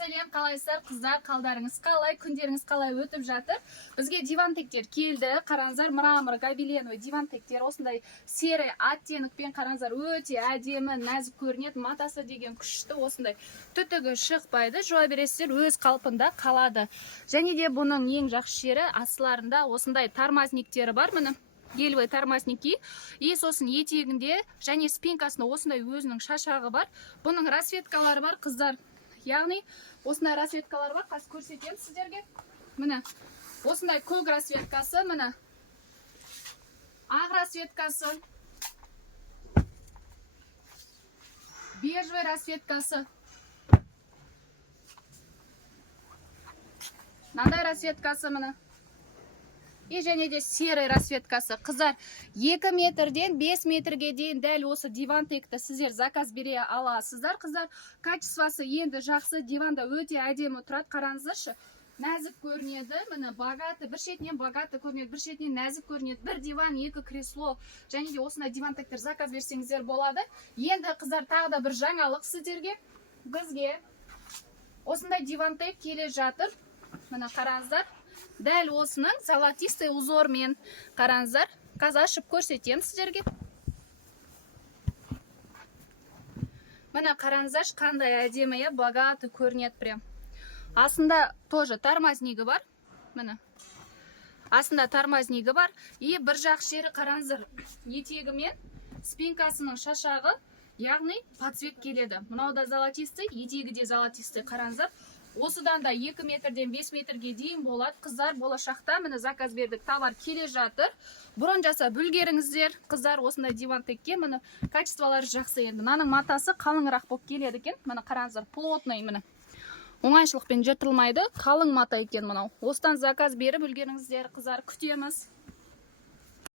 сәлем, қалайсыздар қыздар, қалдарыңыз қалай, күндеріңіз қалай өтіп жатыр? Бізге дивантектер келді. Қараңыздар, мрамор гобеленовый дивантектер осындай серый оттенокпен қараңыздар, өте әдемі, нәзік көрінеді. Матасы деген күшті, осындай түтігі шықпайды, жуа бересіздер, өз қалпында қалады. Және де бұның ең жақсы жері астыларында осындай тормозниктері бар, міне. Гелевый тормозники, и сосын етегінде және спинкасында осындай өзінің шашағы бар. Бұның расветкалары бар, қыздар. Яғни осындай расветкалар бар, қазір көрсетемін сіздерге. Міне, осындай көк расветкасы, міне. Ақ расветкасы. Бежевый расветкасы. Мынандай расветкасы, міне. И және де серый расветкасы. Қыздар, 2 метрден 5 метрге дейін дәл осы дивантекті сіздер заказ бере аласыздар. Қыздар, качествосы енді жақсы, диванда өте әдемі тұрады. Қараңыздаршы, нәзік көрінеді. Міне, богаты, бір шетінен богаты көрінеді, бір шетінен нәзік көрінеді. Бір диван, 2 кресло. Және де осындай дивантектер заказ берсеңіздер болады. Енді қыздар, тағы да бір жаңалық сіздерге. Бізге осындай дивантек келе жатыр. Міне, қараңыздар. Дәл осының золотистый узормен қараңыздар. Қазір ашып көрсетемін сіздерге. Міне қараңыздар, қандай әдемі, богаты көрінеді прям. Астында тоже тормознигі бар. Міне. Астында тормознигі бар. И бір жақ жері қараңыздар. Етегі мен спинкасының шашағы, яғни подсвет келеді. Мынау да золотистый, етегі де золотистый, қараңыздар. Осыдан да 2 метрден 5 метрге дейін болады. Қыздар, болашақта міне заказ бердік, товар келе жатыр. Бұрын жасап үлгеріңіздер. Қыздар, осындай дивантекке міне качестволары жақсы енді. Мынаның матасы қалыңырақ болып келеді екен. Міне қараңыздар, плотный міне. Оңайшылықпен жыртылмайды, қалың мата екен мынау. Осыдан заказ беріп үлгеріңіздер, қыздар, күтеміз.